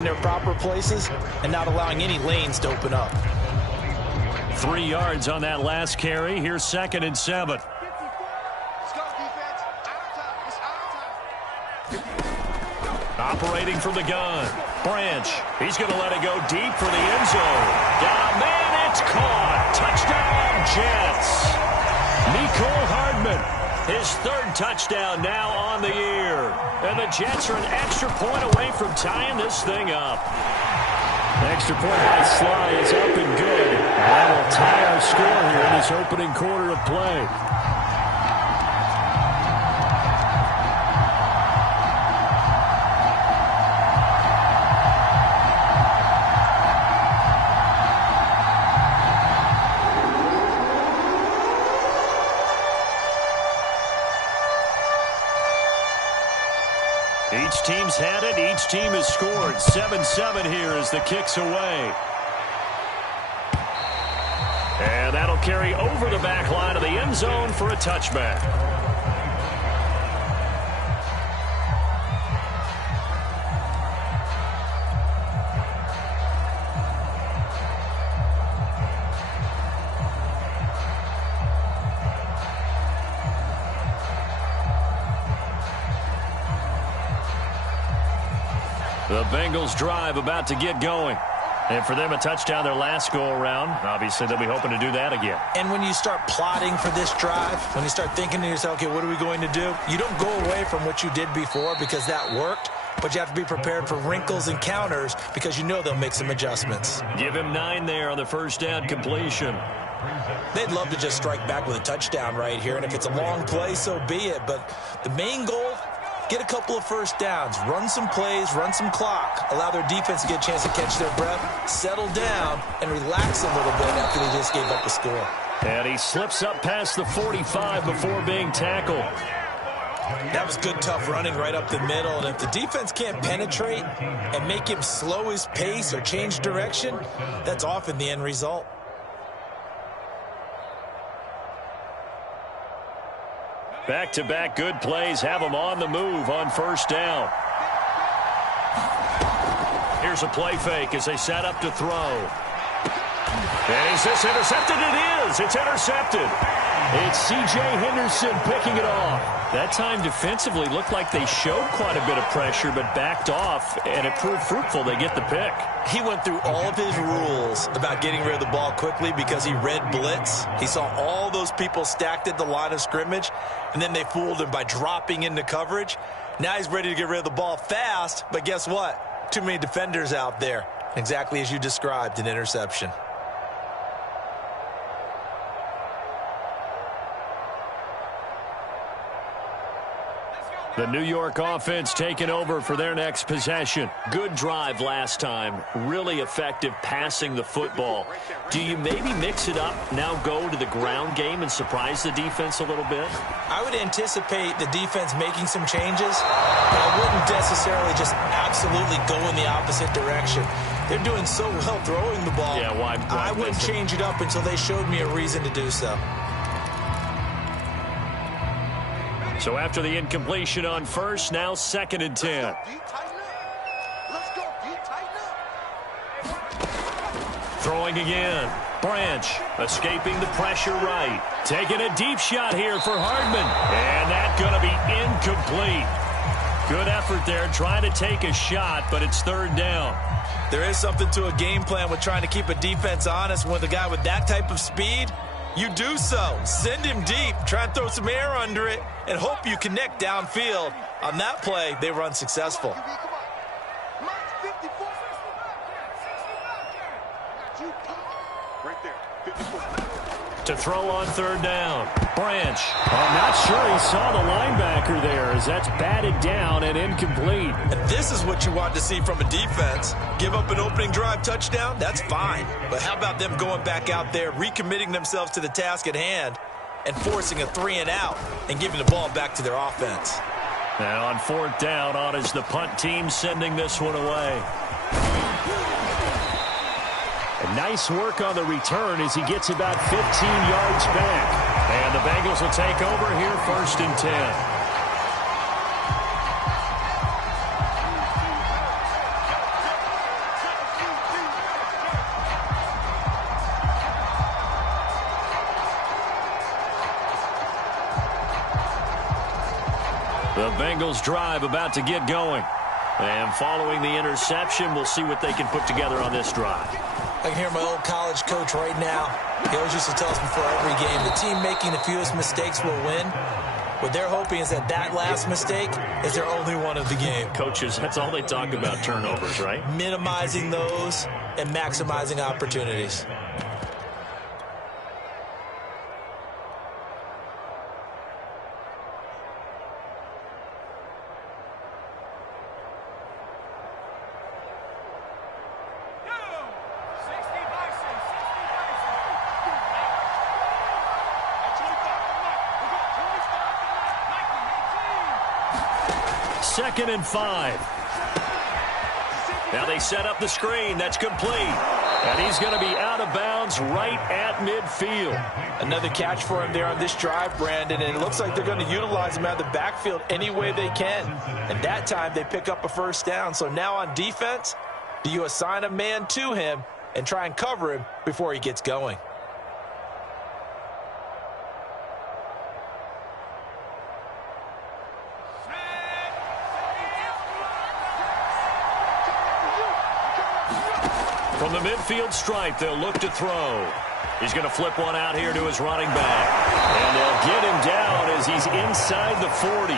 their proper places and not allowing any lanes to open up. 3 yards on that last carry. Here's 2nd and 7. Operating from the gun. Branch. He's going to let it go deep for the end zone. Got a man. It's caught. Touchdown, Jets. Nicole Hardman. His 3rd touchdown now on the year. And the Jets are an extra point away from tying this thing up. Extra point by Sly is up and good. And that will tie our score here in this opening quarter of play. Each team's had it. Each team has scored. 7-7 here as the kick's away. And that'll carry over the back line of the end zone for a touchback. The Bengals drive about to get going. And for them, a touchdown their last go-around. Obviously, they'll be hoping to do that again. And when you start plotting for this drive, when you start thinking to yourself, okay, what are we going to do? You don't go away from what you did before because that worked, but you have to be prepared for wrinkles and counters because you know they'll make some adjustments. Give him 9 there on the first down completion. They'd love to just strike back with a touchdown right here, and if it's a long play, so be it. But the main goal, get a couple of first downs, run some plays, run some clock, allow their defense to get a chance to catch their breath, settle down, and relax a little bit after they just gave up the score. And he slips up past the 45 before being tackled. That was good, tough running right up the middle. And if the defense can't penetrate and make him slow his pace or change direction, that's often the end result. Back-to-back good plays have them on the move on first down. Here's a play fake as they set up to throw. And is this intercepted? It is. It's intercepted. It's C.J. Henderson picking it off. That time defensively looked like they showed quite a bit of pressure but backed off, and it proved fruitful. They get the pick. He went through all of his rules about getting rid of the ball quickly because he read blitz. He saw all those people stacked at the line of scrimmage, and then they fooled him by dropping into coverage. Now he's ready to get rid of the ball fast, but guess what? Too many defenders out there. Exactly as you described, an interception. The New York offense taking over for their next possession. Good drive last time. Really effective passing the football. Do you maybe mix it up, now go to the ground game and surprise the defense a little bit? I would anticipate the defense making some changes, but I wouldn't necessarily just absolutely go in the opposite direction. They're doing so well throwing the ball. Yeah, why I wouldn't change it up until they showed me a reason to do so. So after the incompletion on first, now 2nd and 10. Throwing again. Branch escaping the pressure right. Taking a deep shot here for Hardman. And that's going to be incomplete. Good effort there trying to take a shot, but it's 3rd down. There is something to a game plan with trying to keep a defense honest with a guy with that type of speed. You do so. Send him deep. Try and throw some air under it and hope you connect downfield. On that play, they run successful. To throw on 3rd down. Branch. I'm not sure he saw the linebacker there as that's batted down and incomplete. And this is what you want to see from a defense. Give up an opening drive touchdown, that's fine. But how about them going back out there, recommitting themselves to the task at hand, and forcing a 3-and-out and giving the ball back to their offense. And on 4th down, on is the punt team sending this one away. And nice work on the return as he gets about 15 yards back. And the Bengals will take over here 1st and 10. The Bengals drive about to get going. And following the interception, we'll see what they can put together on this drive. I can hear my old college coach right now. He always used to tell us before every game, the team making the fewest mistakes will win. What they're hoping is that last mistake is their only one of the game. Coaches, that's all they talk about, turnovers, right? Minimizing those and maximizing opportunities. Second and 5. Now they set up the screen. That's complete. And he's going to be out of bounds right at midfield. Another catch for him there on this drive, Brandon, and it looks like they're going to utilize him out of the backfield any way they can. And that time they pick up a first down. So now on defense, do you assign a man to him and try and cover him before he gets going? From the midfield stripe, they'll look to throw. He's going to flip one out here to his running back. And they'll get him down as he's inside the 40.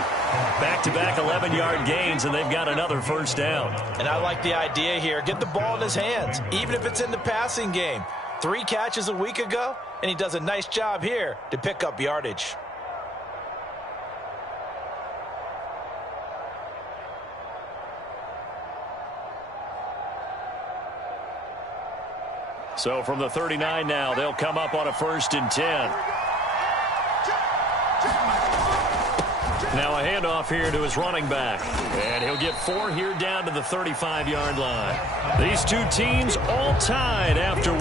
Back-to-back 11-yard gains, and they've got another first down. And I like the idea here. Get the ball in his hands, even if it's in the passing game. 3 catches a week ago, and he does a nice job here to pick up yardage. So from the 39 now, they'll come up on a 1st and 10. Now a handoff here to his running back. And he'll get 4 here down to the 35-yard line. These two teams all tied after 1.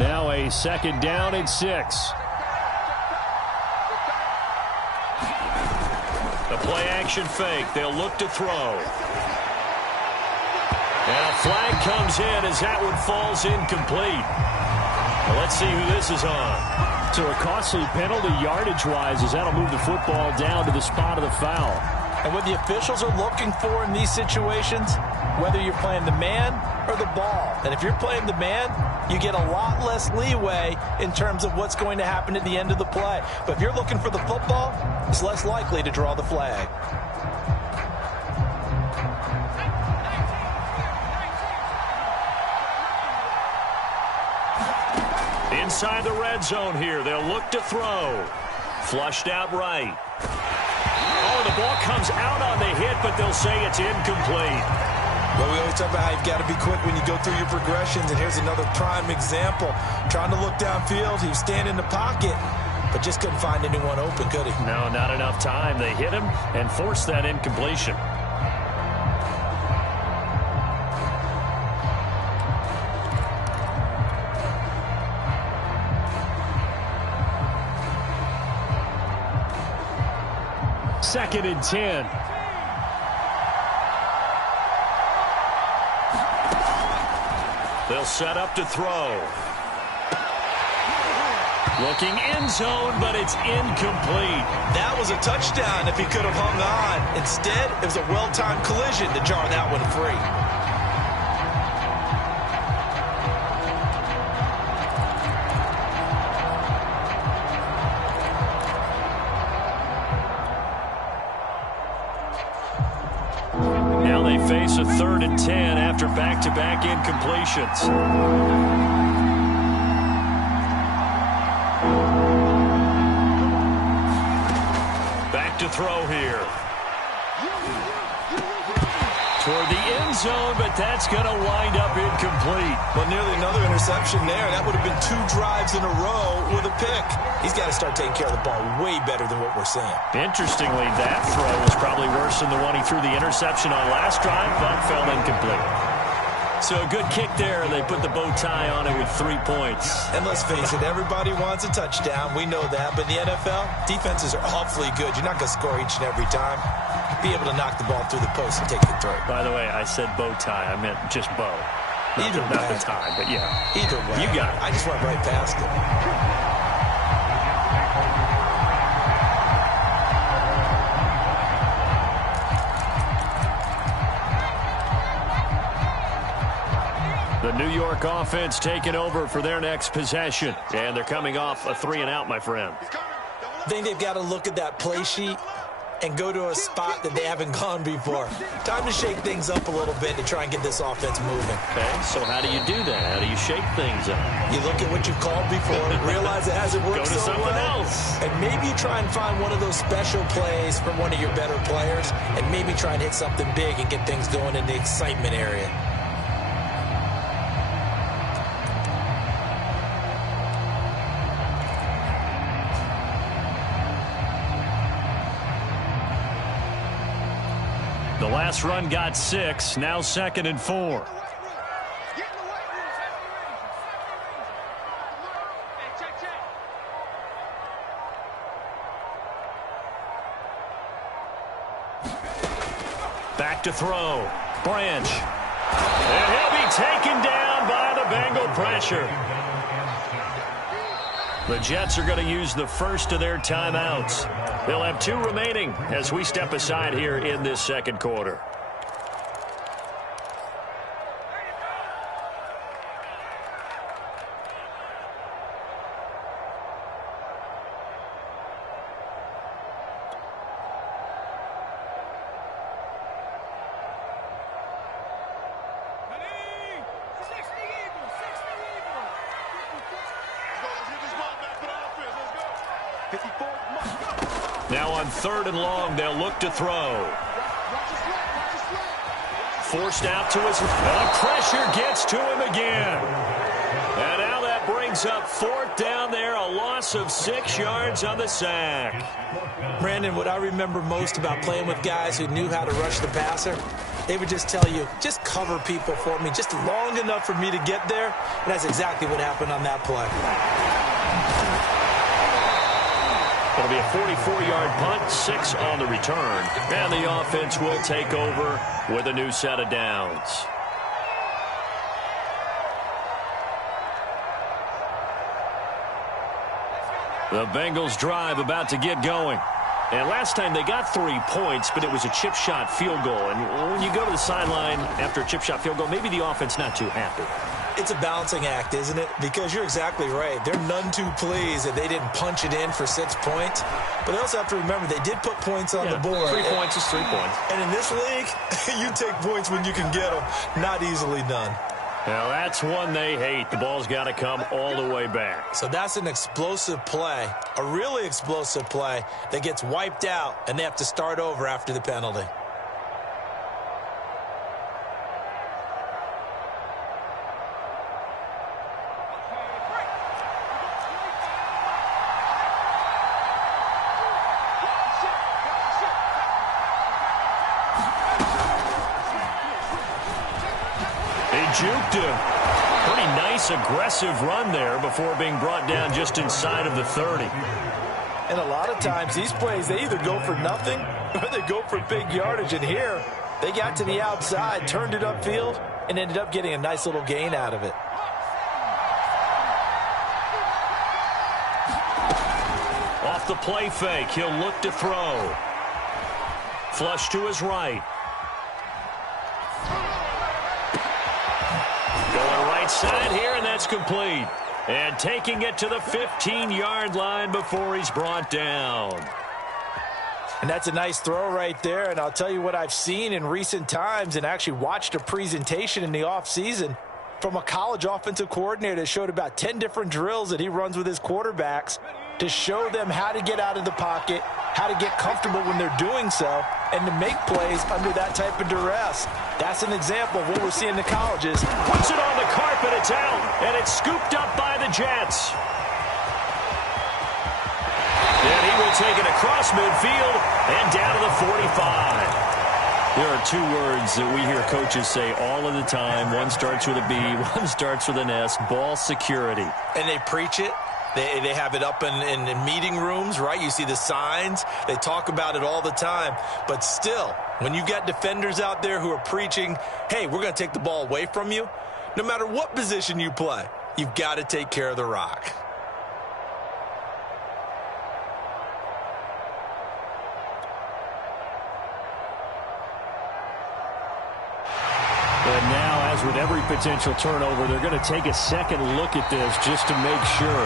Now a 2nd down and 6. The play-action fake. They'll look to throw. And a flag comes in as that one falls incomplete. Well, let's see who this is on. So a costly penalty yardage-wise as that'll move the football down to the spot of the foul. And what the officials are looking for in these situations, whether you're playing the man or the ball. And if you're playing the man, you get a lot less leeway in terms of what's going to happen at the end of the play. But if you're looking for the football, it's less likely to draw the flag. Inside the red zone here, they'll look to throw. Flushed out right. Oh, the ball comes out on the hit, but they'll say it's incomplete. Well, we always talk about how you've got to be quick when you go through your progressions, and here's another prime example. Trying to look downfield, he was standing in the pocket, but just couldn't find anyone open, could he? No, not enough time. They hit him and forced that incompletion. Second and 10. They'll set up to throw. Looking end zone, but it's incomplete. That was a touchdown if he could have hung on. Instead, it was a well-timed collision to jar that one free. Now they face a 3rd and 10 after back-to-back incompletions. Back to throw here. Toward the end zone, but that's going to wind up incomplete. Well, nearly another interception there. That would have been 2 drives in a row with a pick. He's got to start taking care of the ball way better than what we're seeing. Interestingly, that throw was probably worse than the one he threw the interception on last drive, but fell incomplete. So a good kick there, and they put the bow tie on it with 3 points. And let's face it, everybody wants a touchdown. We know that. But in the NFL, defenses are awfully good. You're not going to score each and every time. Be able to knock the ball through the post and take the throw. By the way, I said bow tie. I meant just bow. Not the tie, but yeah. Either way. You got it. I just went right past it. The New York offense taking over for their next possession. And they're coming off a 3-and-out, my friend. I think they've got to look at that play sheet and go to a spot that they haven't gone before. Time to shake things up a little bit to try and get this offense moving. Okay, so how do you do that? How do you shake things up? You look at what you've called before, realize it hasn't worked so well. Go to something else. And maybe you try and find one of those special plays from one of your better players, and maybe try and hit something big and get things going in the excitement area. The last run got 6, now 2nd and 4. Back to throw. Branch. And he'll be taken down by the Bengal pressure. The Jets are going to use the first of their timeouts. They'll have 2 remaining as we step aside here in this second quarter. Now on 3rd and long, they'll look to throw. Forced out to his... The pressure gets to him again. And now that brings up 4th down there, a loss of 6 yards on the sack. Brandon, what I remember most about playing with guys who knew how to rush the passer, they would just tell you, just cover people for me, just long enough for me to get there. And that's exactly what happened on that play. It'll be a 44-yard punt, 6 on the return. And the offense will take over with a new set of downs. The Bengals drive about to get going. And last time they got 3 points, but it was a chip shot field goal. And when you go to the sideline after a chip shot field goal, maybe the offense not too happy. It's a balancing act, isn't it? Because you're exactly right. They're none too pleased that they didn't punch it in for 6 points. But they also have to remember they did put points on the board. 3 points is 3 points. And in this league, you take points when you can get them. Not easily done. Now that's one they hate. The ball's got to come all the way back. So that's an explosive play, a really explosive play that gets wiped out, and they have to start over after the penalty. Juked him. Pretty nice, aggressive run there before being brought down just inside of the 30. And a lot of times, these plays, they either go for nothing or they go for big yardage. And here, they got to the outside, turned it upfield, and ended up getting a nice little gain out of it. Off the play fake, he'll look to throw. Flush to his right. Side here, and that's complete. And taking it to the 15-yard line before he's brought down. And that's a nice throw right there. And I'll tell you what I've seen in recent times and actually watched a presentation in the offseason from a college offensive coordinator that showed about 10 different drills that he runs with his quarterbacks to show them how to get out of the pocket, how to get comfortable when they're doing so, and to make plays under that type of duress. That's an example of what we're seeing in the colleges. Puts it on the carpet, it's out, and it's scooped up by the Jets. And he will take it across midfield and down to the 45. There are two words that we hear coaches say all of the time. One starts with a B, one starts with an S, ball security. And they preach it. They have it up in meeting rooms, right? You see the signs. They talk about it all the time. But still, when you got defenders out there who are preaching, hey, we're going to take the ball away from you, no matter what position you play, you've got to take care of the rock. And now, as with every potential turnover, they're going to take a second look at this just to make sure.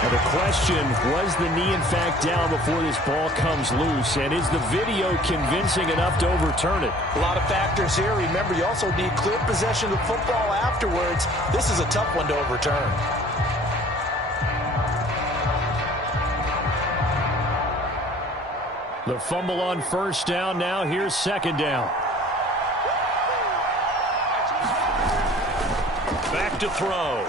Now the question, was the knee in fact down before this ball comes loose? And is the video convincing enough to overturn it? A lot of factors here. Remember, you also need clear possession of the football afterwards. This is a tough one to overturn. The fumble on first down. Now here's second down. Back to throw.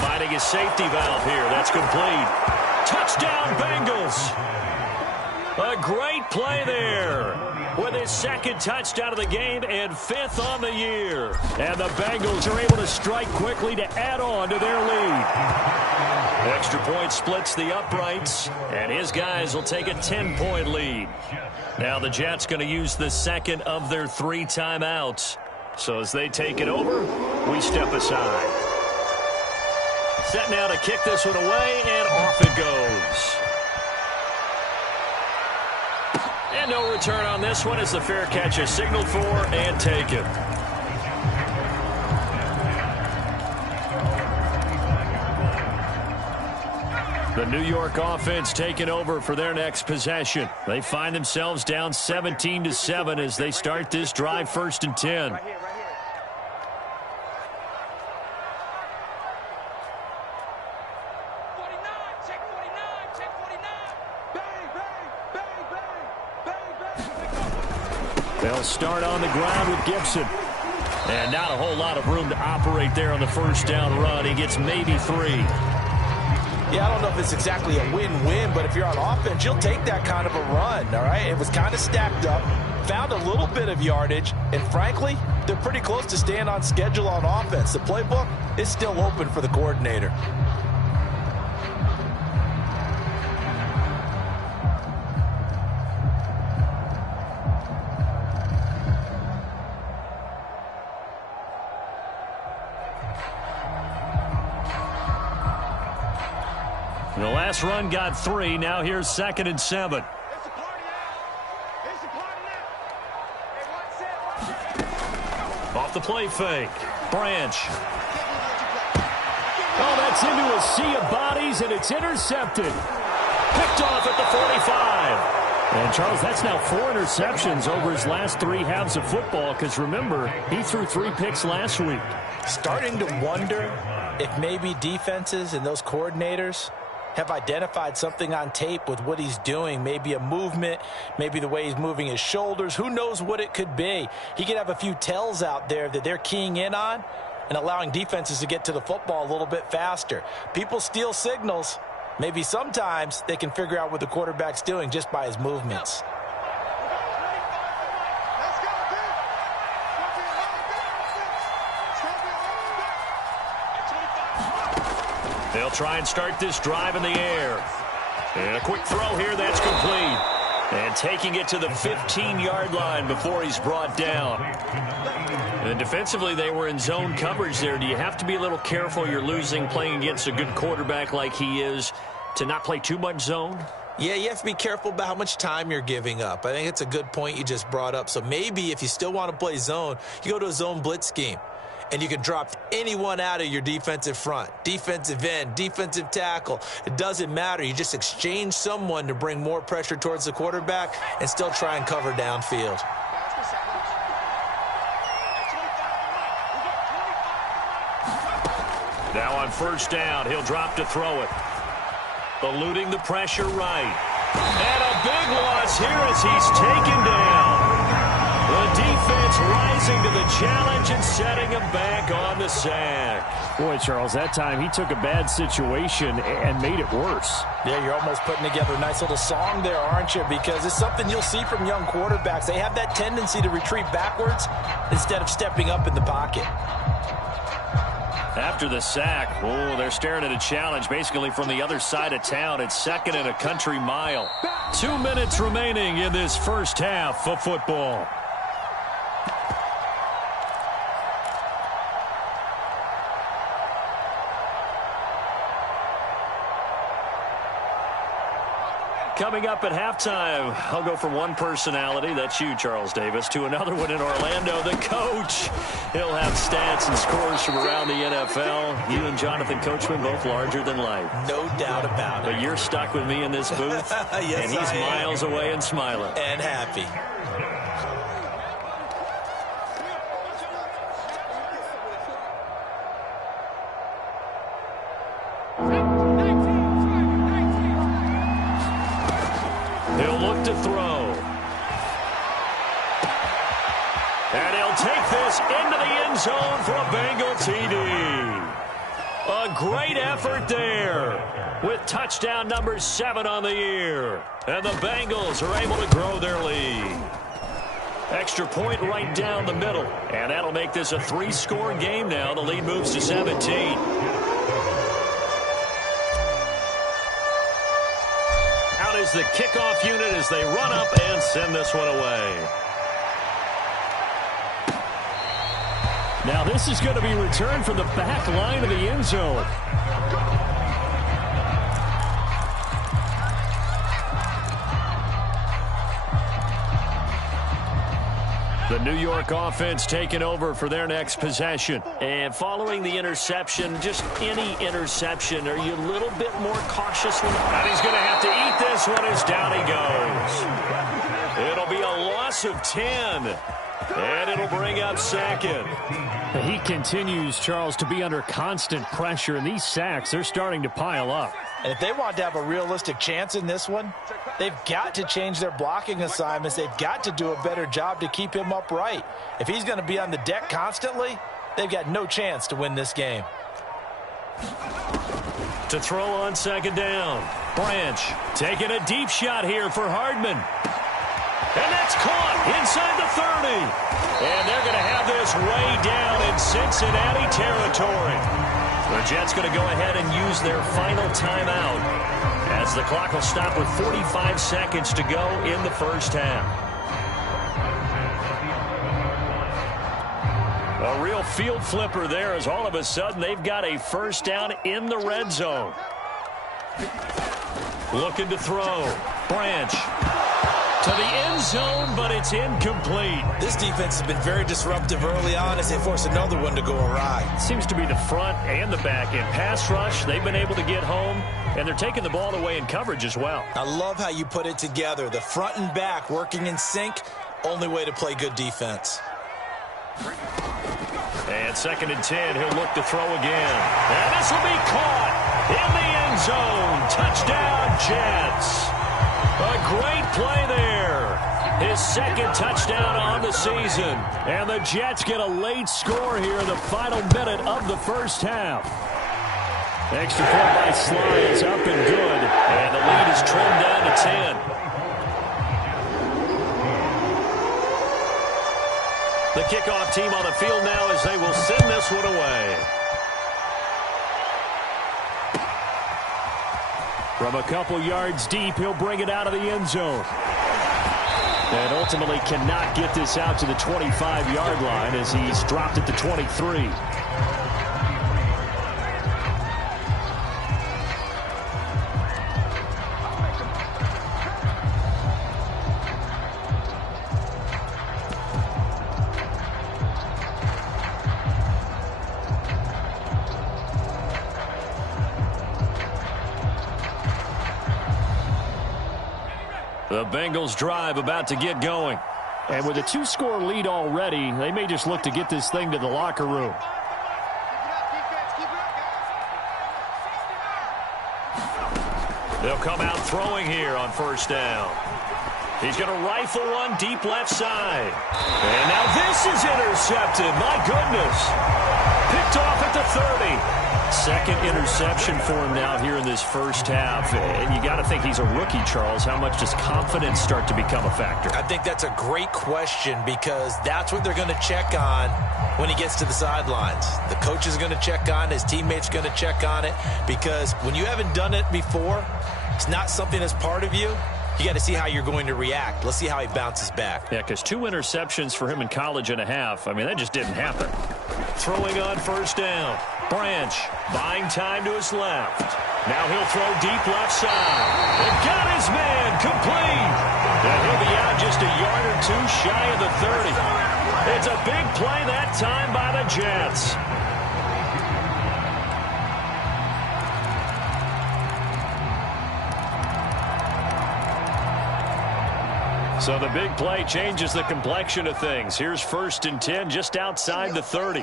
Finding his safety valve here. That's complete. Touchdown, Bengals. A great play there with his second touchdown of the game and fifth on the year. And the Bengals are able to strike quickly to add on to their lead. Extra point splits the uprights, and his guys will take a 10-point lead. Now the Jets going to use the second of their 3 timeouts. So as they take it over, we step aside. Set now to kick this one away, and off it goes. And no return on this one as the fair catch is signaled for and taken. The New York offense taking over for their next possession. They find themselves down 17-7 as they start this drive, 1st and 10. Right here. They'll start on the ground with Gibson. And not a whole lot of room to operate there on the first down run. He gets maybe 3. Yeah, I don't know if it's exactly a win-win, but if you're on offense, you'll take that kind of a run, all right? It was kind of stacked up, found a little bit of yardage, and frankly, they're pretty close to staying on schedule on offense. The playbook is still open for the coordinator. The last run got 3. Now here's 2nd and 7. Off the play fake. Branch. Oh, that's into a sea of bodies, and it's intercepted. Picked off at the 45. And, Charles, that's now 4 interceptions over his last 3 halves of football because, remember, he threw 3 picks last week. Starting to wonder if maybe defenses and those coordinators have identified something on tape with what he's doing. Maybe a movement, maybe the way he's moving his shoulders. Who knows what it could be? He could have a few tells out there that they're keying in on and allowing defenses to get to the football a little bit faster. People steal signals. Maybe sometimes they can figure out what the quarterback's doing just by his movements. They'll try and start this drive in the air. And a quick throw here, that's complete. And taking it to the 15-yard line before he's brought down. And defensively, they were in zone coverage there. Do you have to be a little careful? You're losing playing against a good quarterback like he is to not play too much zone? Yeah, you have to be careful about how much time you're giving up. I think it's a good point you just brought up. So maybe if you still want to play zone, you go to a zone blitz scheme. And you can drop anyone out of your defensive front, defensive end, defensive tackle. It doesn't matter. You just exchange someone to bring more pressure towards the quarterback and still try and cover downfield. Now on first down, he'll drop to throw it. Eluding the pressure right. And a big loss here as he's taken down. The defense defense rising to the challenge and setting him back on the sack. Boy, Charles, that time he took a bad situation and made it worse. Yeah, you're almost putting together a nice little song there, aren't you? Because it's something you'll see from young quarterbacks. They have that tendency to retreat backwards instead of stepping up in the pocket. After the sack, they're staring at a challenge basically from the other side of town. It's 2nd and a country mile. 2 minutes remaining in this first half of football. Coming up at halftime, I'll go from one personality, that's you, Charles Davis, to another one in Orlando, the coach. He'll have stats and scores from around the NFL. You and Jonathan Coachman both larger than life. No doubt about it. But you're stuck with me in this booth, yes, and he's miles away and smiling. And happy. He'll look to throw. And he'll take this into the end zone for a Bengal TD. A great effort there with touchdown number 7 on the year. And the Bengals are able to grow their lead. Extra point right down the middle. And that'll make this a 3-score game now. The lead moves to 17. Is the kickoff unit as they run up and send this one away. Now this is going to be returned from the back line of the end zone. The New York offense taking over for their next possession. And following the interception, just any interception, are you a little bit more cautious? And he's going to have to eat this one as down he goes. It'll be a loss of 10. And it'll bring up 2nd. He continues, Charles, to be under constant pressure, and these sacks, they're starting to pile up. And if they want to have a realistic chance in this one, they've got to change their blocking assignments. They've got to do a better job to keep him upright. If he's going to be on the deck constantly, they've got no chance to win this game. To throw on 2nd down. Branch taking a deep shot here for Hardman. And that's caught inside the 30. And they're going to have this way down in Cincinnati territory. The Jets going to go ahead and use their final timeout as the clock will stop with 45 seconds to go in the first half. A real field flipper there as all of a sudden they've got a first down in the red zone. Looking to throw. Branch to the end zone, but it's incomplete. This defense has been very disruptive early on as they force another one to go awry. Seems to be the front and the back. In pass rush, they've been able to get home, and they're taking the ball away in coverage as well. I love how you put it together. The front and back working in sync, only way to play good defense. And 2nd and 10, he'll look to throw again. And this will be caught in the end zone. Touchdown, Jets. A great play there. His 2nd touchdown on the season. And the Jets get a late score here in the final minute of the first half. Extra point by Sly is up and good. And the lead is trimmed down to 10. The kickoff team on the field now as they will send this one away. From a couple yards deep, he'll bring it out of the end zone. And ultimately cannot get this out to the 25-yard line as he's dropped at the 23. The Bengals drive about to get going. And with a 2-score lead already, they may just look to get this thing to the locker room. They'll come out throwing here on first down. He's going to rifle one deep left side. And now this is intercepted. My goodness. Picked off at the 30. Second interception for him now here in this first half. And you got to think he's a rookie, Charles. How much does confidence start to become a factor? I think that's a great question because that's what they're going to check on when he gets to the sidelines. The coach is going to check on, his teammates going to check on it, because when you haven't done it before, it's not something that's part of you. You got to see how you're going to react. Let's see how he bounces back. Yeah, because 2 interceptions for him in college and a half. I mean, that just didn't happen. Throwing on first down. Branch buying time to his left. Now he'll throw deep left side. They've got his man complete. And he'll be out just a yard or 2 shy of the 30. It's a big play that time by the Jets. So the big play changes the complexion of things. Here's 1st and 10 just outside the 30.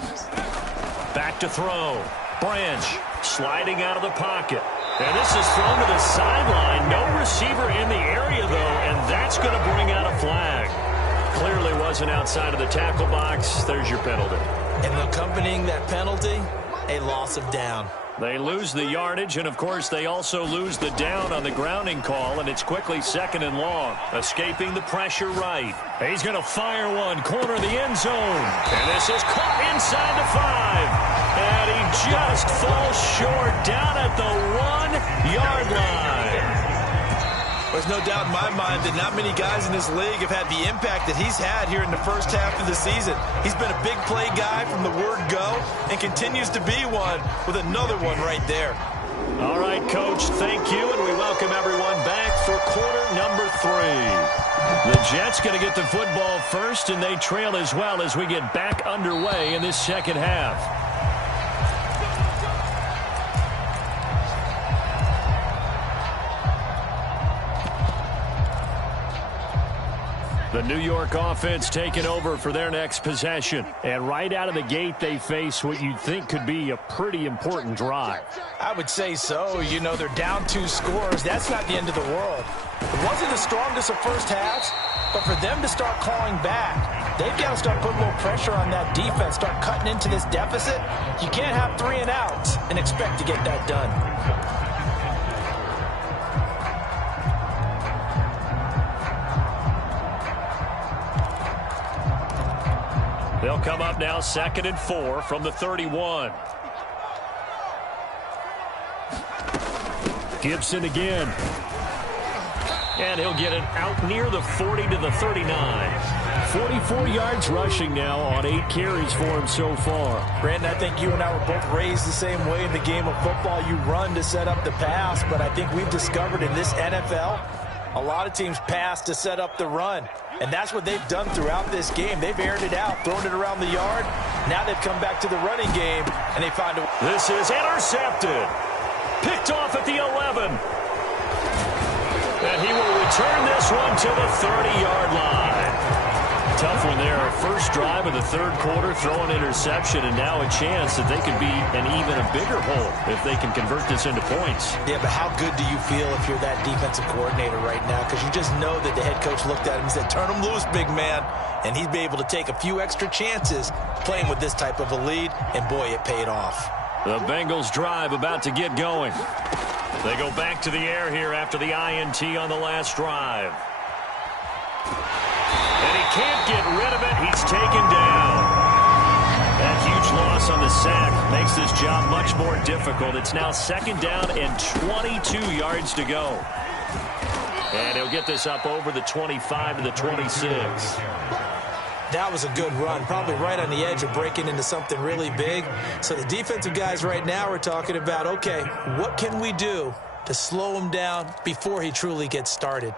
Back to throw. Branch sliding out of the pocket. And this is thrown to the sideline. No receiver in the area, though, and that's going to bring out a flag. Clearly wasn't outside of the tackle box. There's your penalty. And accompanying that penalty, a loss of down. They lose the yardage, and, of course, they also lose the down on the grounding call, and it's quickly 2nd and long. Escaping the pressure right. He's going to fire one, corner the end zone. And this is caught inside the 5. And he just falls short down at the 1-yard line. There's no doubt in my mind that not many guys in this league have had the impact that he's had here in the first half of the season. He's been a big play guy from the word go and continues to be one with another one right there. All right, Coach, thank you, and we welcome everyone back for quarter number 3. The Jets going to get the football first, and they trail as well as we get back underway in this second half. The New York offense taking over for their next possession. And right out of the gate, they face what you'd think could be a pretty important drive. I would say so. You know, they're down 2 scores. That's not the end of the world. It wasn't the strongest of first halves, but for them to start calling back, they've got to start putting a little pressure on that defense, start cutting into this deficit. You can't have 3 and outs and expect to get that done. They'll come up now 2nd and 4 from the 31. Gibson again. And he'll get it out near the 40 to the 39. 44 yards rushing now on 8 carries for him so far. Brandon, I think you and I were both raised the same way in the game of football. You run to set up the pass, but I think we've discovered in this NFL, a lot of teams pass to set up the run. And that's what they've done throughout this game. They've aired it out, thrown it around the yard. Now they've come back to the running game, and they find a... This is intercepted. Picked off at the 11. And he will return this one to the 30-yard line. Tough one there. First drive of the 3rd quarter, throw an interception, and now a chance that they could be an even a bigger hole if they can convert this into points. Yeah, but how good do you feel if you're that defensive coordinator right now? Because you just know that the head coach looked at him and said, turn him loose, big man. And he'd be able to take a few extra chances playing with this type of a lead, and boy, it paid off. The Bengals drive about to get going. They go back to the air here after the INT on the last drive. And he can't get rid of it. He's taken down. That huge loss on the sack makes this job much more difficult. It's now 2nd down and 22 yards to go. And he'll get this up over the 25 to the 26. That was a good run, probably right on the edge of breaking into something really big. So the defensive guys right now are talking about, okay, what can we do to slow him down before he truly gets started?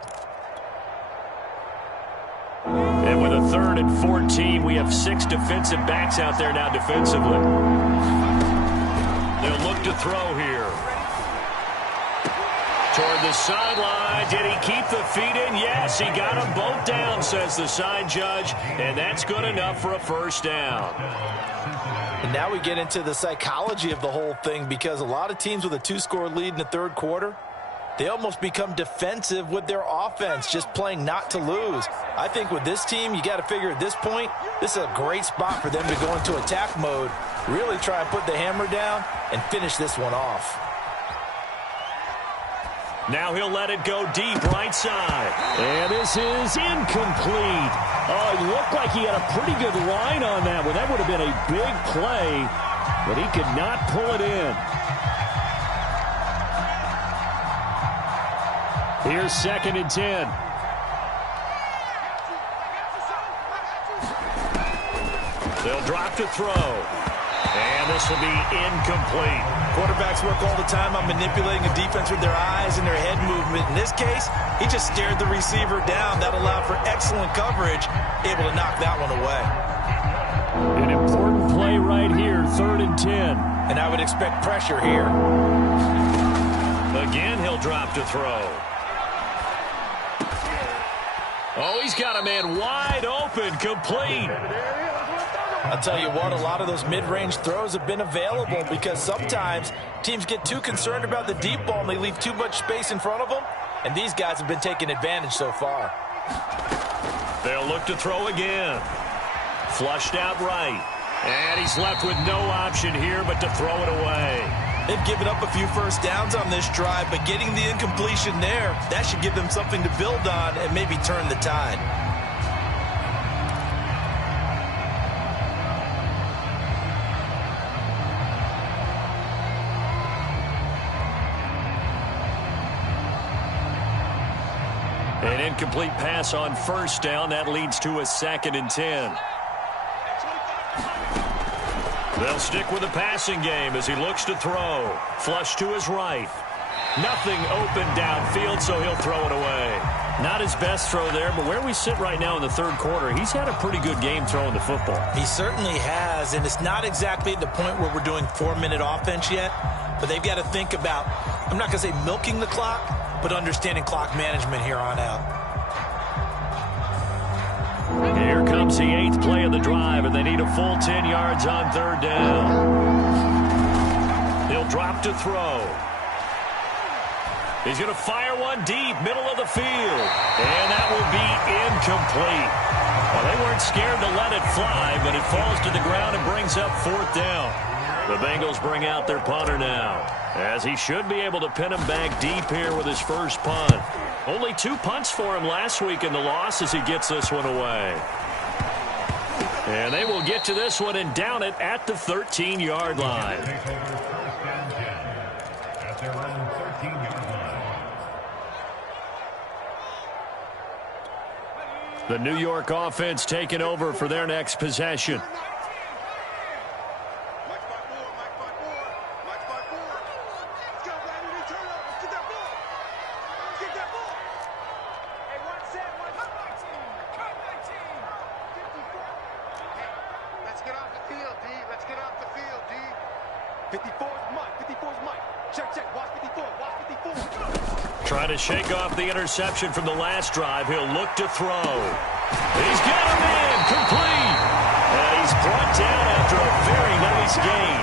And with a 3rd and 14, we have 6 defensive backs out there now defensively. They'll look to throw here. Toward the sideline. Did he keep the feet in? Yes, he got them both down, says the side judge. And that's good enough for a first down. And now we get into the psychology of the whole thing, because a lot of teams with a 2-score lead in the 3rd quarter, they almost become defensive with their offense, just playing not to lose. I think with this team, you got to figure at this point, this is a great spot for them to go into attack mode, really try and put the hammer down and finish this one off. Now he'll let it go deep right side. And this is incomplete. Oh, it looked like he had a pretty good line on that one. That would have been a big play, but he could not pull it in. Here's 2nd and 10. They'll drop to throw. And this will be incomplete. Quarterbacks work all the time on manipulating a defense with their eyes and their head movement. In this case, he just stared the receiver down. That allowed for excellent coverage, able to knock that one away. An important play right here, 3rd and 10. And I would expect pressure here. Again, he'll drop to throw. Oh, he's got a man wide open, complete. I'll tell you what, a lot of those mid-range throws have been available because sometimes teams get too concerned about the deep ball and they leave too much space in front of them, and these guys have been taking advantage so far. They'll look to throw again. Flushed out right. And he's left with no option here but to throw it away. They've given up a few first downs on this drive, but getting the incompletion there, that should give them something to build on and maybe turn the tide. An incomplete pass on 1st down. That leads to a 2nd and 10. They'll stick with the passing game as he looks to throw. Flush to his right. Nothing open downfield, so he'll throw it away. Not his best throw there, but where we sit right now in the 3rd quarter, he's had a pretty good game throwing the football. He certainly has, and it's not exactly at the point where we're doing 4-minute offense yet, but they've got to think about, I'm not going to say milking the clock, but understanding clock management here on out. Here comes the 8th play of the drive, and they need a full 10 yards on 3rd down. He'll drop to throw. He's going to fire one deep, middle of the field. And that will be incomplete. Well, they weren't scared to let it fly, but it falls to the ground and brings up 4th down. The Bengals bring out their punter now, as he should be able to pin him back deep here with his first punt. Only 2 punts for him last week in the loss as he gets this one away. And they will get to this one and down it at the 13-yard line. The New York offense taking over for their next possession. Trying to shake off the interception from the last drive. He'll look to throw. He's got him in. Complete. And he's brought down after a very nice gain.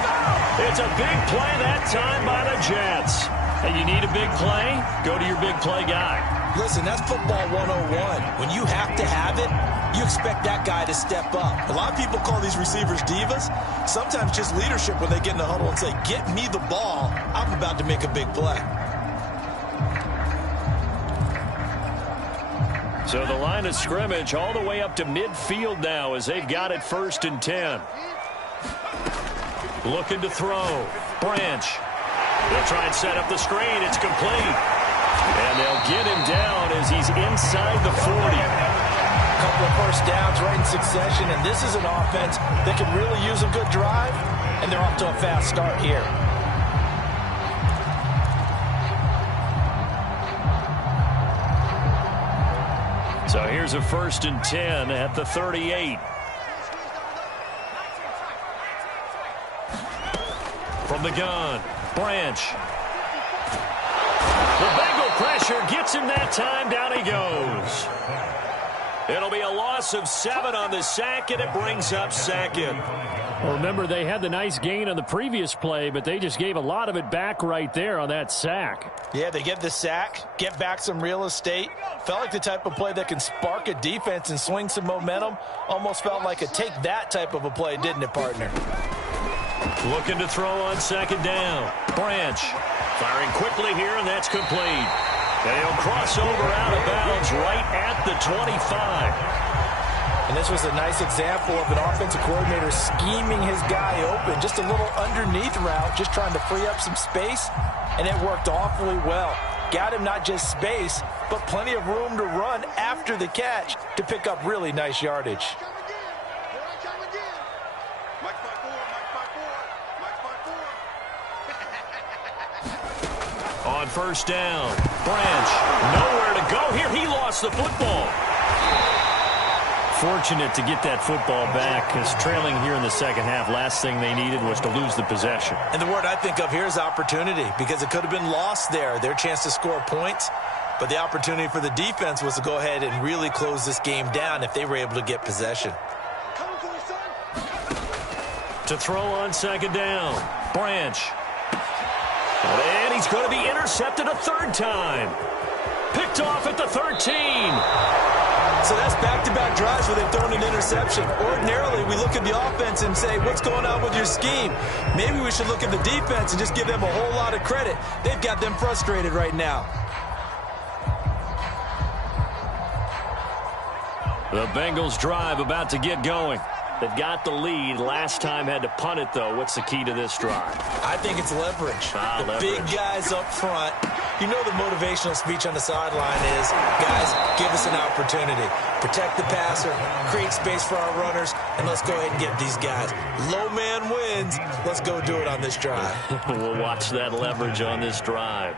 It's a big play that time by the Jets. And you need a big play? Go to your big play guy. Listen, that's football 101. When you have to have it, you expect that guy to step up. A lot of people call these receivers divas. Sometimes just leadership when they get in the huddle and say, get me the ball. I'm about to make a big play. So the line of scrimmage all the way up to midfield now as they've got it 1st and 10. Looking to throw. Branch. They'll try and set up the screen. It's complete. And they'll get him down as he's inside the 40. A couple of first downs right in succession, and this is an offense that can really use a good drive, and they're off to a fast start here. So here's a 1st and 10 at the 38. From the gun, Branch. The Bengal pressure gets him that time. Down he goes. It'll be a loss of 7 on the sack, and it brings up 2nd. Well, remember, they had the nice gain on the previous play, but they just gave a lot of it back right there on that sack. Yeah, they get the sack, get back some real estate. Felt like the type of play that can spark a defense and swing some momentum. Almost felt like a take that type of a play, didn't it, partner? Looking to throw on second down. Branch firing quickly here, and that's complete. And he'll cross over out of bounds right at the 25. And this was a nice example of an offensive coordinator scheming his guy open. Just a little underneath route, just trying to free up some space, and it worked awfully well. Got him not just space, but plenty of room to run after the catch to pick up really nice yardage. On first down, Branch, nowhere to go here. He lost the football. Fortunate to get that football back, because trailing here in the second half, last thing they needed was to lose the possession. And the word I think of here is opportunity, because it could have been lost there, their chance to score points. But the opportunity for the defense was to go ahead and really close this game down if they were able to get possession. To throw on second down, Branch. And he's going to be intercepted a third time. Picked off at the 13. So that's back-to-back drives where they've thrown an interception. Ordinarily, we look at the offense and say, what's going on with your scheme? Maybe we should look at the defense and just give them a whole lot of credit. They've got them frustrated right now. The Bengals drive about to get going. They've got the lead. Last time had to punt it, though. What's the key to this drive? I think it's leverage. Leverage. Big guys up front. You know the motivational speech on the sideline is, guys, give us an opportunity. Protect the passer, create space for our runners, and let's go ahead and get these guys. Low man wins. Let's go do it on this drive. We'll watch that leverage on this drive.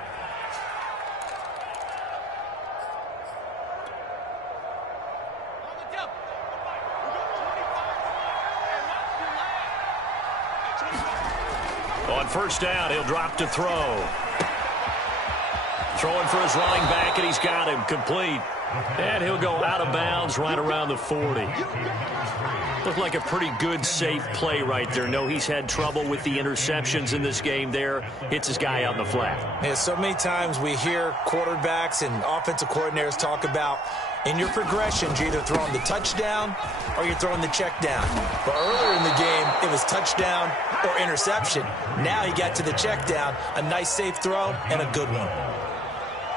On first down, he'll drop to throw. Throwing for his running back, and he's got him complete. And he'll go out of bounds right around the 40. Looked like a pretty good, safe play right there. No, he's had trouble with the interceptions in this game there. Hits his guy out in the flat. Yeah, so many times we hear quarterbacks and offensive coordinators talk about in your progressions, you're either throwing the touchdown or you're throwing the check down. But earlier in the game, it was touchdown or interception. Now he got to the check down, a nice safe throw, and a good one.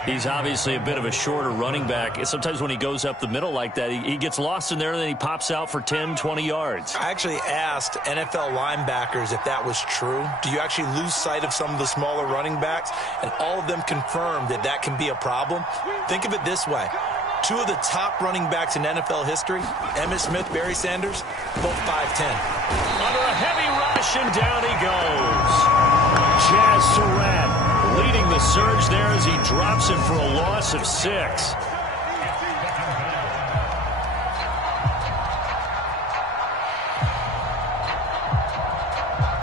He's obviously a bit of a shorter running back. And sometimes when he goes up the middle like that, he gets lost in there, and then he pops out for 10, 20 yards. I actually asked NFL linebackers if that was true. Do you actually lose sight of some of the smaller running backs? And all of them confirmed that that can be a problem. Think of it this way. Two of the top running backs in NFL history, Emmitt Smith, Barry Sanders, both 5'10". Under a heavy rush, and down he goes. Chaz Surratt leading the surge there as he drops him for a loss of 6.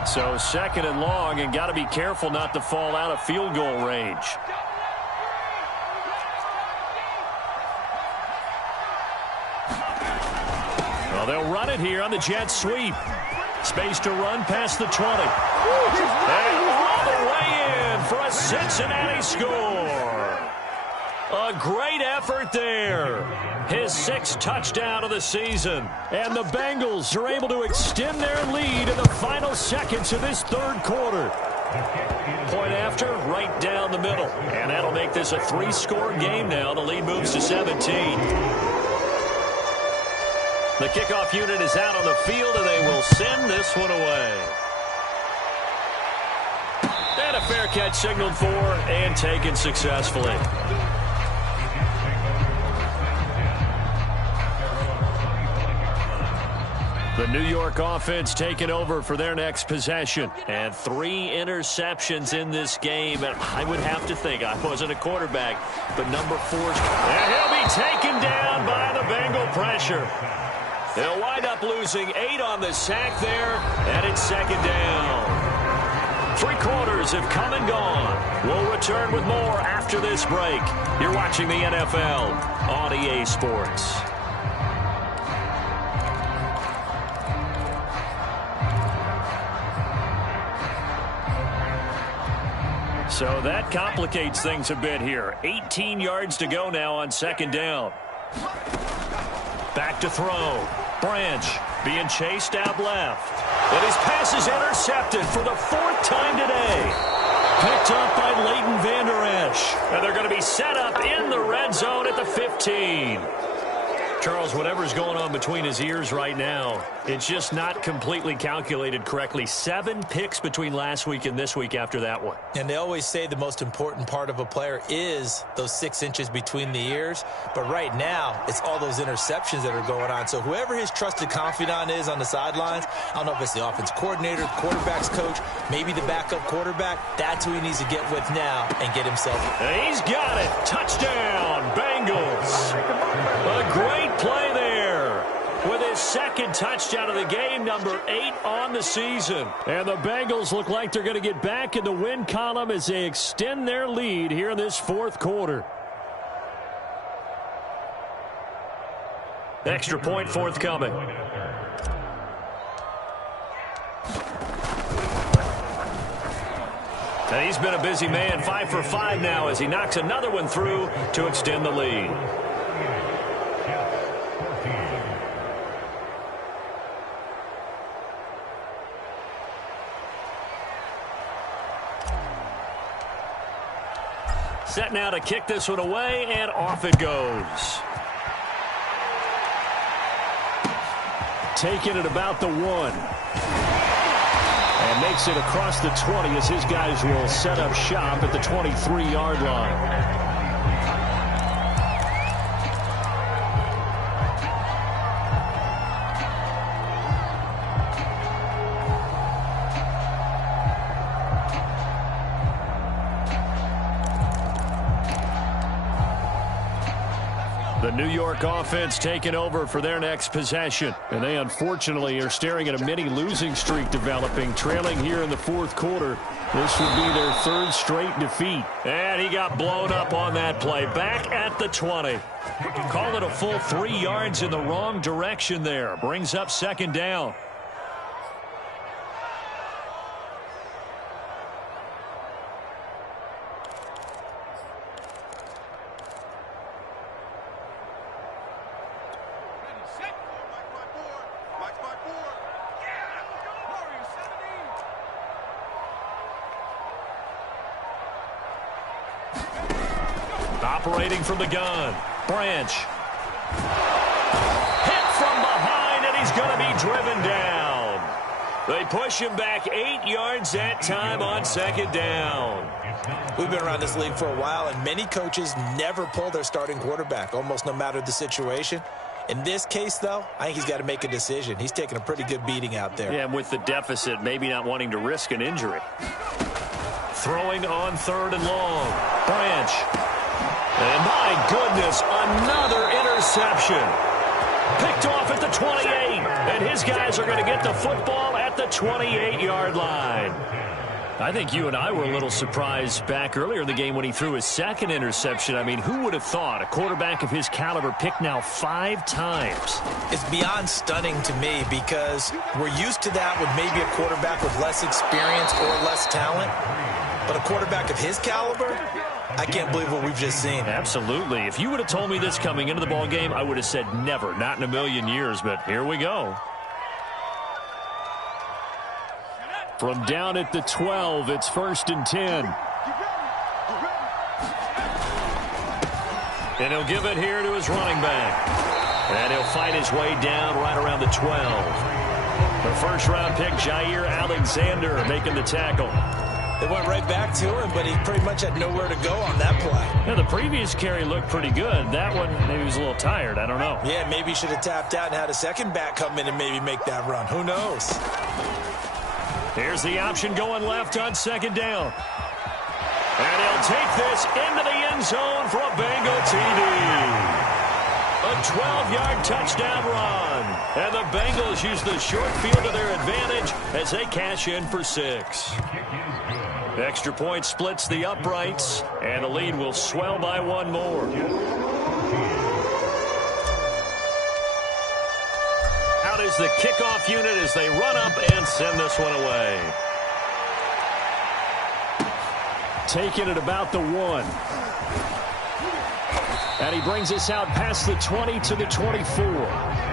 So second and long, and got to be careful not to fall out of field goal range. Well, they'll run it here on the jet sweep. Space to run past the 20. And all the way in for a Cincinnati score. A great effort there. His 6th touchdown of the season. And the Bengals are able to extend their lead in the final seconds of this third quarter. Point after, right down the middle. And that'll make this a 3-score game now. The lead moves to 17. The kickoff unit is out on the field, and they will send this one away. And a fair catch signaled for and taken successfully. The New York offense taking over for their next possession. And 3 interceptions in this game. And I would have to think, I wasn't a quarterback, but number 4. And he'll be taken down by the Bengal pressure. They'll wind up losing 8 on the sack there, and it's second down. 3 quarters have come and gone. We'll return with more after this break. You're watching the NFL on EA Sports. So that complicates things a bit here. 18 yards to go now on second down. Back to throw. Branch being chased out left. And his pass is intercepted for the 4th time today. Picked up by Leighton Vander Esch. And they're going to be set up in the red zone at the 15. Charles, whatever's going on between his ears right now, it's just not completely calculated correctly. 7 picks between last week and this week after that one. And they always say the most important part of a player is those 6 inches between the ears. But right now, it's all those interceptions that are going on. So whoever his trusted confidant is on the sidelines, I don't know if it's the offense coordinator, the quarterback's coach, maybe the backup quarterback, that's who he needs to get with now and get himself. And he's got it. Touchdown, Bengals. A great play there with his 2nd touchdown of the game, number 8 on the season. And the Bengals look like they're going to get back in the win column as they extend their lead here in this 4th quarter. Extra point forthcoming. And he's been a busy man, 5 for 5 now as he knocks another one through to extend the lead. Set now to kick this one away, and off it goes. Taking it about the 1. And makes it across the 20 as his guys will set up shop at the 23-yard line. The New York offense taking over for their next possession. And they unfortunately are staring at a mini losing streak developing, trailing here in the 4th quarter. This would be their 3rd straight defeat. And he got blown up on that play. Back at the 20. Call it a full 3 yards in the wrong direction there. Brings up second down. Operating from the gun. Branch. Hit from behind, and he's going to be driven down. They push him back 8 yards that time on second down. We've been around this league for a while, and many coaches never pull their starting quarterback, almost no matter the situation. In this case, though, I think he's got to make a decision. He's taking a pretty good beating out there. Yeah, and with the deficit, maybe not wanting to risk an injury. Throwing on 3rd and long. Branch. And my goodness, another interception. Picked off at the 28. And his guys are going to get the football at the 28-yard line. I think you and I were a little surprised back earlier in the game when he threw his 2nd interception. I mean, who would have thought a quarterback of his caliber picked now 5 times? It's beyond stunning to me because we're used to that with maybe a quarterback with less experience or less talent. But a quarterback of his caliber, I can't believe what we've just seen. Absolutely. If you would have told me this coming into the ball game, I would have said never, not in a million years. But here we go. From down at the 12, it's 1st and 10. And he'll give it here to his running back. And he'll fight his way down right around the 12. The 1st-round pick, Jair Alexander, making the tackle. They went right back to him, but he pretty much had nowhere to go on that play. Yeah, the previous carry looked pretty good. That one, maybe he was a little tired. I don't know. Yeah, maybe he should have tapped out and had a second back come in and maybe make that run. Who knows? Here's the option going left on second down. And he'll take this into the end zone for a Bengal TD. A 12-yard touchdown run. And the Bengals use the short field to their advantage as they cash in for 6. Extra point splits the uprights, and the lead will swell by 1 more. Out is the kickoff unit as they run up and send this one away. taken at about the 1. And he brings us out past the 20 to the 24.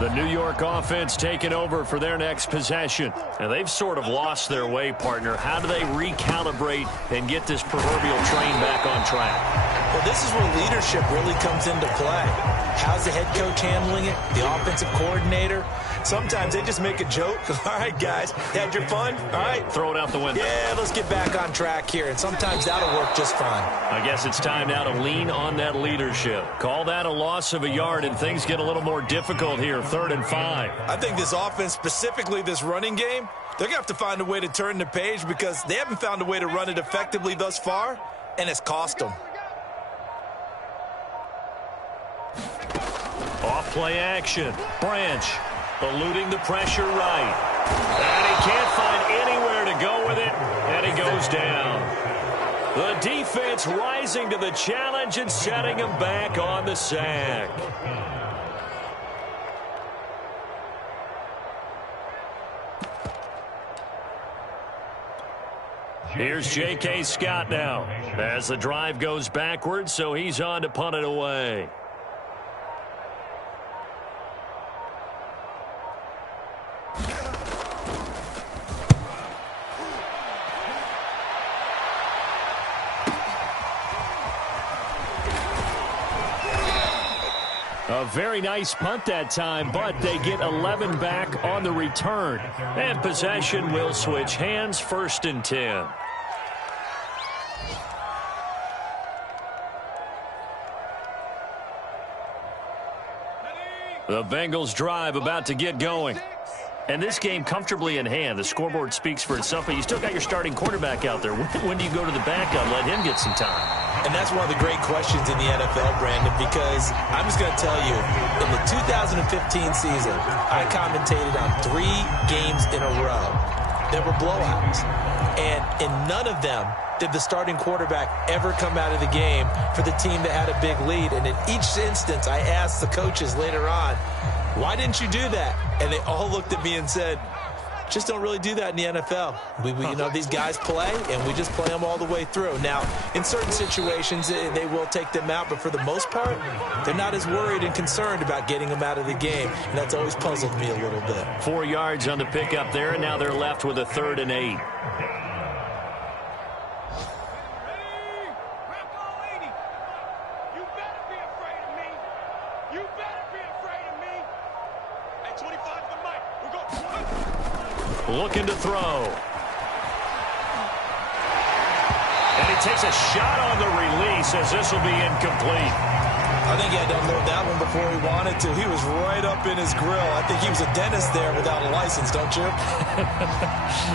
The New York offense taking over for their next possession. And they've sort of lost their way, partner. How do they recalibrate and get this proverbial train back on track? Well, this is where leadership really comes into play. How's the head coach handling it? The offensive coordinator? Sometimes they just make a joke. All right, guys, had your fun? All right. Throw it out the window. Yeah, let's get back on track here. And sometimes that'll work just fine. I guess it's time now to lean on that leadership. Call that a loss of a yard, and things get a little more difficult here. 3rd and 5. I think this offense, specifically this running game, they're going to have to find a way to turn the page because they haven't found a way to run it effectively thus far, and it's cost them. Off play action. Branch eluding the pressure right. And he can't find anywhere to go with it, and he goes down. The defense rising to the challenge and setting him back on the sack. Here's J.K. Scott now as the drive goes backwards, so he's on to punt it away. A very nice punt that time, but they get 11 back on the return. And possession will switch hands, 1st and 10. The Bengals drive about to get going. And this game comfortably in hand. The scoreboard speaks for itself, but you still got your starting quarterback out there. When do you go to the backup, let him get some time? And that's one of the great questions in the NFL, Brandon, because I'm just going to tell you, in the 2015 season, I commentated on 3 games in a row. There were blowouts. And in none of them did the starting quarterback ever come out of the game for the team that had a big lead. And in each instance, I asked the coaches later on, why didn't you do that? And they all looked at me and said, just don't really do that in the NFL. You know, these guys play, and we just play them all the way through. Now, in certain situations, they will take them out, but for the most part, they're not as worried and concerned about getting them out of the game, and that's always puzzled me a little bit. 4 yards on the pickup there, and now they're left with a 3rd and 8. Looking to throw. And he takes a shot on the release as this will be incomplete. I think he had to unload that one before he wanted to. He was right up in his grill. I think he was a dentist there without a license, don't you?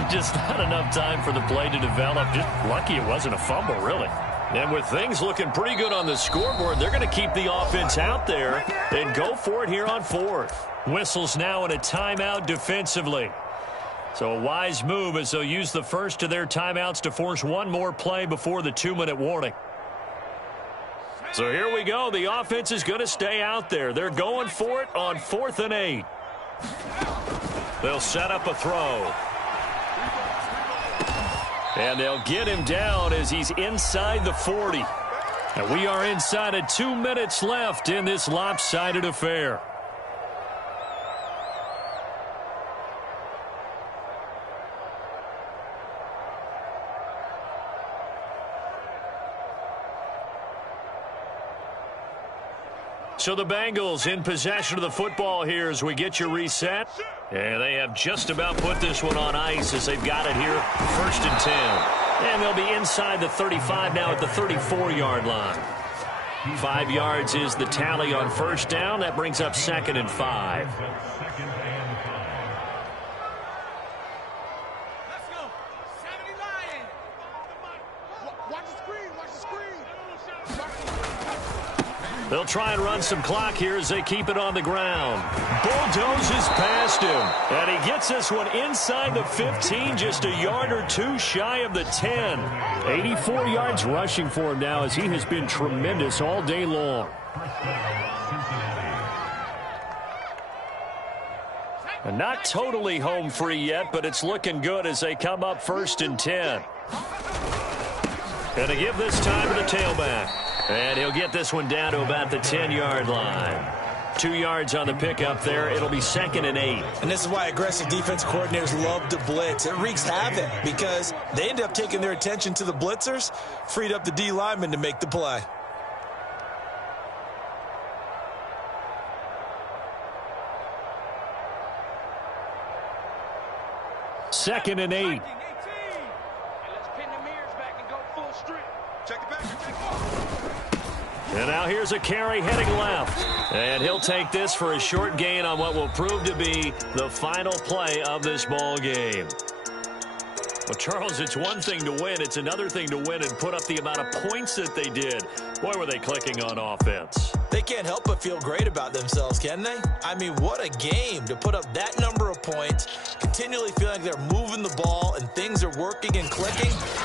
Just not enough time for the play to develop. Just lucky it wasn't a fumble, really. And with things looking pretty good on the scoreboard, they're going to keep the offense out there and go for it here on 4th. Whistles now in a timeout defensively. So a wise move as they'll use the first of their timeouts to force one more play before the 2-minute warning. So here we go. The offense is going to stay out there. They're going for it on 4th and 8. They'll set up a throw. And they'll get him down as he's inside the 40. And we are inside of 2 minutes left in this lopsided affair. So the Bengals in possession of the football here as we get you reset. And they have just about put this one on ice as they've got it here, 1st and 10. And they'll be inside the 35 now at the 34-yard line. 5 yards is the tally on 1st down. That brings up 2nd and 5. They'll try and run some clock here as they keep it on the ground. Bulldozes past him. And he gets this one inside the 15, just a yard or 2 shy of the 10. 84 yards rushing for him now as he has been tremendous all day long. And not totally home free yet, but it's looking good as they come up 1st and 10. Going to give this time to the tailback. And he'll get this one down to about the 10-yard line. 2 yards on the pickup there. It'll be 2nd and 8. And this is why aggressive defense coordinators love to blitz. It wreaks havoc because they end up taking their attention to the blitzers, freed up the D lineman to make the play. Second and 8. And now here's a carry heading left. And he'll take this for a short gain on what will prove to be the final play of this ball game. Well, Charles, it's one thing to win. It's another thing to win and put up the amount of points that they did. Boy, were they clicking on offense. They can't help but feel great about themselves, can they? I mean, what a game to put up that number of points, continually feeling like they're moving the ball and things are working and clicking.